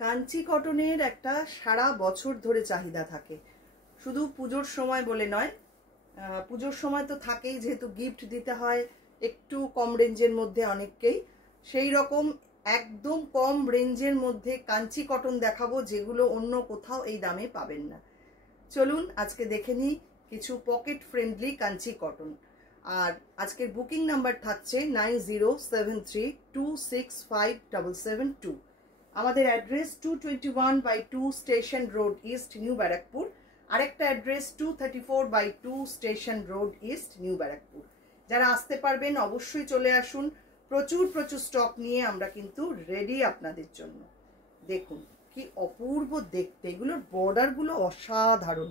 কাঞ্চি কটনের একটা সারা বছর ধরে চাহিদা থাকে, শুধু পুজোর সময় বলে নয়। পুজোর সময় তো থাকেই, যেহেতু গিফট দিতে হয় একটু কম রেঞ্জের মধ্যে অনেককেই। সেই রকম একদম কম রেঞ্জের মধ্যে কাঞ্চি কটন দেখাবো, যেগুলো অন্য কোথাও এই দামে পাবেন না। চলুন আজকে দেখে নিই কিছু পকেট ফ্রেন্ডলি কাঞ্চি কটন। আর আজকের বুকিং নাম্বার থাকছে 9073265772। আমাদের address 221/2 station road east, new Barrackpore. আরেকটা address 234/2 station road east, new Barrackpore. যারা আসতে পারবেন অবশ্যই চলে আসুন। প্রচুর স্টক নিয়ে আমরা কিন্তু রেডি আপনাদের জন্য। দেখুন কি অপূর্ব দেখতে, এগুলোর বর্ডারগুলো অসাধারণ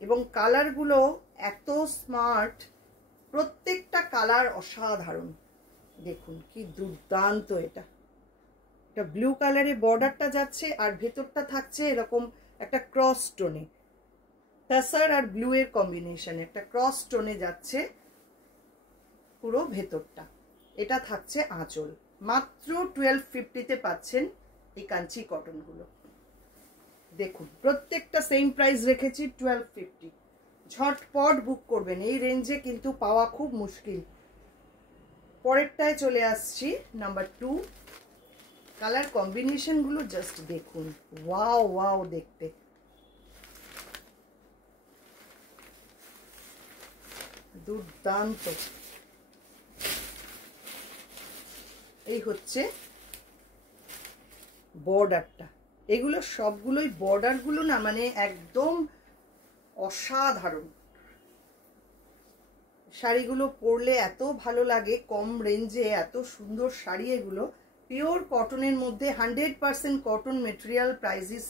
এবং কালারগুলো এত স্মার্ট, প্রত্যেকটা কালার অসাধারণ। দেখুন কি দুর্দান্ত। এটা ব্লু কালারে বর্ডারটা যাচ্ছে আর ভেতরটা থাকছে এরকম একটা ক্রস টোনে, টাসার আর ব্লু এর কম্বিনেশন, একটা ক্রস টোনে যাচ্ছে পুরো ভেতরটা। এটা থাকছে আঁচল। মাত্র 1250-তে পাচ্ছেন এই কাঞ্চি কটন গুলো। দেখুন প্রত্যেকটা সেম প্রাইস রেখেছি 1250। ঝটপট বুক করবেন, এই রেঞ্জে কিন্তু পাওয়া খুব মুশকিল। পরেরটায় চলে আসছি, নাম্বার 2। কালার কম্বিনেশন গুলো জাস্ট দেখুন, ওয়াও ওয়াও দেখতে। দুর্দান্ত। এই হচ্ছে বর্ডারটা। এগুলো সবগুলোই বর্ডার গুলো না মানে একদম অসাধারণ। শাড়িগুলো পরলে এত ভালো লাগে, কম রেঞ্জে এত সুন্দর শাড়ি। এগুলো পিওর কটনের মধ্যে, 100% cotton material. Price is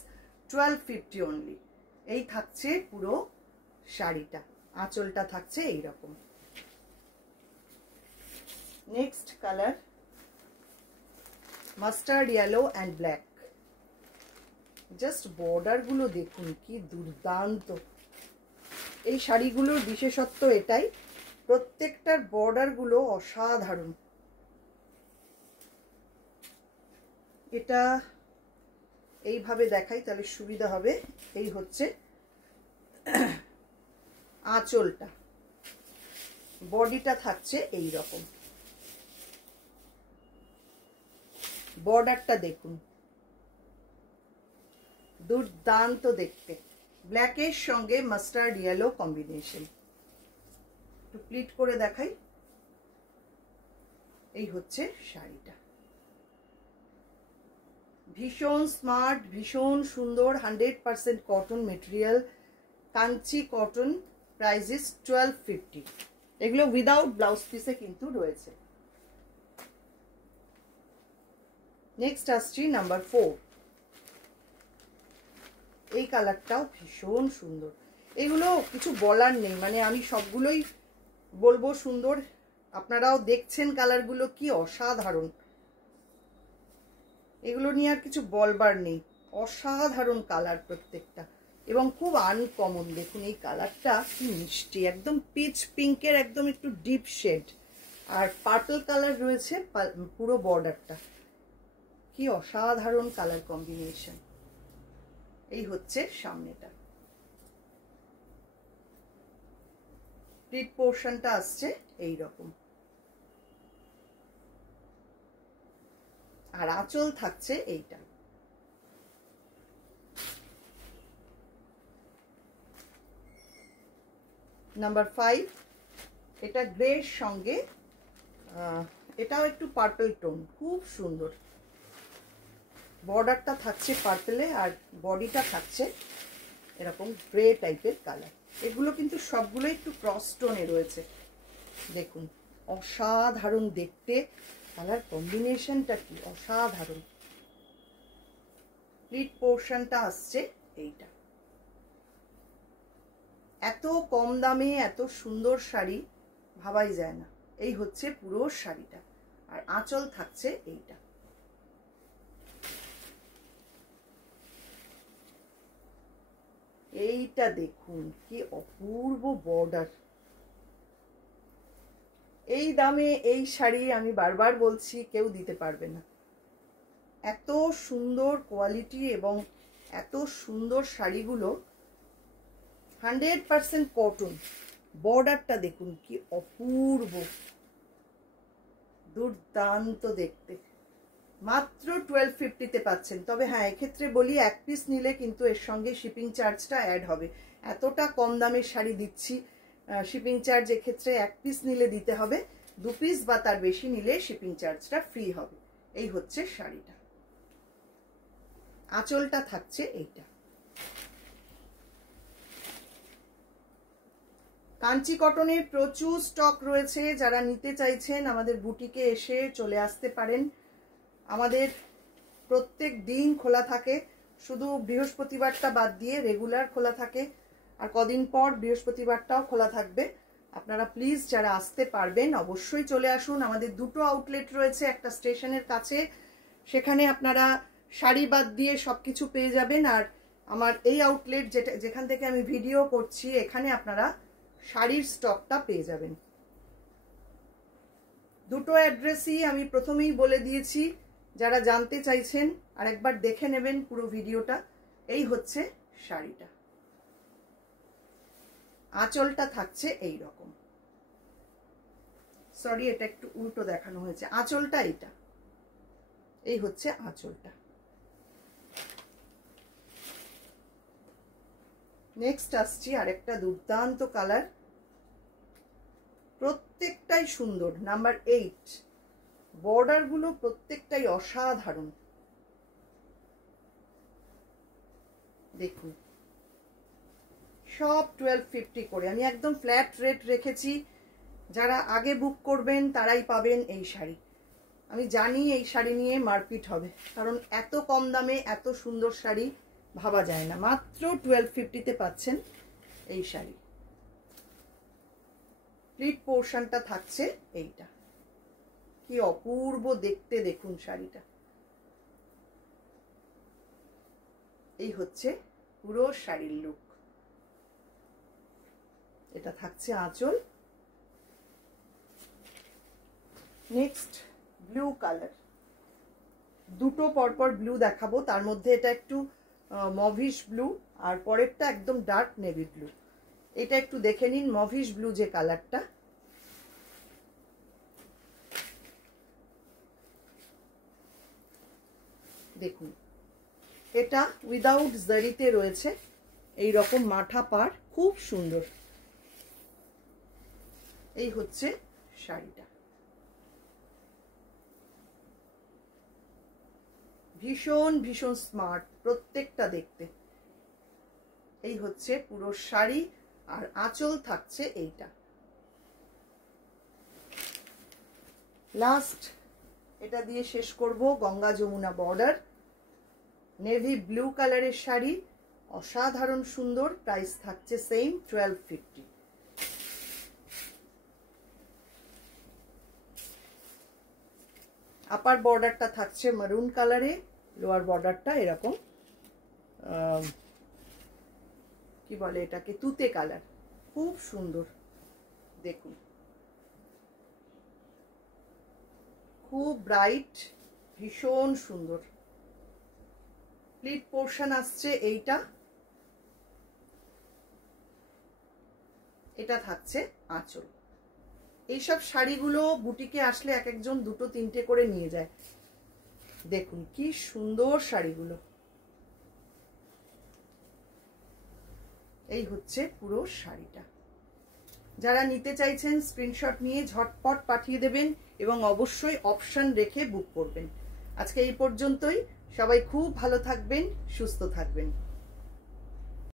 1250 only. এই থাকছে পুরো শাড়িটা, আঁচলটা থাকছে এইরকম। Next colour mustard yellow and black. Just border গুলো দেখুন কি দুর্দান্ত। এই শাড়িগুলোর বিশেষত্ব এটাই, প্রত্যেকটার বর্ডার গুলো অসাধারণ। এটা এইভাবে দেখাই তাহলে সুবিধা হবে। এই হচ্ছে আঁচলটা, বডিটা থাকছে এই রকম। বর্ডারটা দেখুন, দুর্দান্ত দেখতে। ব্ল্যাকের সঙ্গে মাস্টার্ড ইয়েলো কম্বিনেশন। একটু প্লিট করে দেখাই। এই হচ্ছে শাড়িটা, ভীষণ স্মার্ট, ভীষণ সুন্দর। 100% cotton material, Kanchi cotton. Price is 1250। এগুলো উইদাউট ব্লাউজ পিসে কিন্তু রয়েছে। নেক্সট আসছি নাম্বার 4। এই কালারটাও ভীষণ সুন্দর। এগুলো কিছু বলার নেই, মানে আমি সবগুলোই বলবো সুন্দর। আপনারাও দেখছেন কালারগুলো কি অসাধারণ। এগুলো নিয়ে আর কিছু বলবার নেই, অসাধারণ কালার প্রত্যেকটা এবং খুব আনকমন। দেখুন এই কালারটা কি মিষ্টি, একদম পিচ পিঙ্কের একদম একটু ডিপ শেড, আর পার্পল কালার রয়েছে পুরো বর্ডারটা। কি অসাধারণ কালার কম্বিনেশন। এই হচ্ছে সামনেটা, প্লিট পোর্শনটা আসছে এই রকম, আর আঁচল থাকছে এইটা। নাম্বার 5। এটা গ্রের সঙ্গে এটাও একটু পার্পল টোন, খুব সুন্দর। বর্ডারটা থাকছে পার্পলে আর বডিটা থাকছে এরকম গ্রে টাইপের কালার। এগুলো কিন্তু সবগুলো একটু ক্রস টোনে রয়েছে। দেখুন অসাধারণ দেখতে, কালার কম্বিনেশনটা কি অসাধারণ। প্লিট পোর্শনটা আসছে এইটা। এত কম দামে এত সুন্দর শাড়ি ভাবাই যায় না। এই হচ্ছে পুরো শাড়িটা, আর আঁচল থাকছে এইটা। এইটা দেখুন কি অপূর্ব বর্ডার। এই দামে এই শাড়ি আমি বারবার বলছি কেউ দিতে পারবে না। এত সুন্দর কোয়ালিটি এবং এত সুন্দর শাড়িগুলো, 100% কটন। বর্ডারটা দেখুন কি অপূর্ব, দুর্দান্ত দেখতে। মাত্র 1250-তে পাচ্ছেন। তবে হ্যাঁ, এক্ষেত্রে বলি এক পিস নিলে কিন্তু এর সঙ্গে শিপিং চার্জটা অ্যাড হবে। এতটা কম দামের শাড়ি দিচ্ছি, শিপিং চার্জ এক্ষেত্রে এক পিস নিলে দিতে হবে, 2 পিস বা তার বেশি নিলে শিপিং চার্জটা ফ্রি হবে। এই হচ্ছে শাড়িটা। আঁচলটা থাকছে এইটা। কাঞ্চি কটনের প্রচুর স্টক রয়েছে। যারা নিতে চাইছেন আমাদের বুটিকে এসে চলে আসতে পারেন। আমাদের প্রত্যেক দিন খোলা থাকে, শুধু বৃহস্পতিবারটা বাদ দিয়ে রেগুলার খোলা থাকে। আর কদিন পর বৃহস্পতিবারটাও খোলা থাকবে। আপনারা প্লিজ যারা আসতে পারবেন অবশ্যই চলে আসুন। আমাদের দুটো আউটলেট রয়েছে, একটা স্টেশনের কাছে, সেখানে আপনারা শাড়ি বাদ দিয়ে সবকিছু পেয়ে যাবেন। আর আমার এই আউটলেট যেখান থেকে আমি ভিডিও করছি, এখানে আপনারা শাড়ির স্টকটা পেয়ে যাবেন। দুটো অ্যাড্রেসই আমি প্রথমেই বলে দিয়েছি, যারা জানতে চাইছেন আর একবার দেখে নেবেন পুরো ভিডিওটা। এই হচ্ছে শাড়িটা। আঁচলটা থাকছে এই রকম। সরি, এটা একটু উল্টো দেখানো হয়েছে। আঁচলটা এটা, এই হচ্ছে আঁচলটা। নেক্সট আসছি আরেকটা দুর্দান্ত কালার, প্রত্যেকটাই সুন্দর। নাম্বার 8। বর্ডার গুলো প্রত্যেকটাই অসাধারণ। দেখুন, সব 1250 করে। আমি একদম ফ্ল্যাট রেট রেখেছি। যারা আগে বুক করবেন তারাই পাবেন এই শাড়ি। আমি জানি এই শাড়ি নিয়ে মারপিট হবে, কারণ এত কম দামে এত সুন্দর শাড়ি ভাবা যায় না। মাত্র 1250-তে পাচ্ছেন এই শাড়ি। প্লিট পোর্শনটা থাকছে এইটা। কি অপূর্ব দেখতে দেখুন শাড়িটা। এই হচ্ছে পুরো শাড়ির লুক। এটা থাকছে আঁচল। Next blue colour. দুটো পরপর ব্লু দেখাবো, তার মধ্যে এটা একটু মভিশ ব্লু আর পরেরটা একদম ডার্ক নেভি ব্লু। এটা একটু দেখে নিন, মভিশ ব্লু যে কালারটা, দেখুন। এটা উইদাউট জারিতে রয়েছে, এই রকম মাথা পার, খুব সুন্দর। এই হচ্ছে শাড়িটা। ভীষণ ভীষণ স্মার্ট প্রত্যেকটা দেখতে। এই হচ্ছে পুরো শাড়ি আর আঁচল থাকছে এইটা। লাস্ট এটা দিয়ে শেষ করব। Ganga Yamuna border, navy blue কালারের শাড়ি, অসাধারণ সুন্দর। প্রাইস থাকছে সেম 1250। আপার বর্ডারটা থাকছে মারুন কালারে, লোয়ার বর্ডারটা এরকম কি বলে এটাকে, তুতে কালার। খুব সুন্দর দেখুন, খুব ব্রাইট, ভীষণ সুন্দর। প্লিট পোর্শন আসছে এইটা। এটা থাকছে আঁচল। এইসব শাড়িগুলো বুটিকে আসলে এক একজন দুটো তিনটে করে নিয়ে যায়। দেখুন কি সুন্দর শাড়িগুলো। এই হচ্ছে পুরো শাড়িটা। যারা নিতে চাইছেন স্ক্রিনশট নিয়ে ঝটপট পাঠিয়ে দেবেন এবং অবশ্যই অপশন রেখে বুক করবেন। আজকে এই পর্যন্তই। সবাই খুব ভালো থাকবেন, সুস্থ থাকবেন।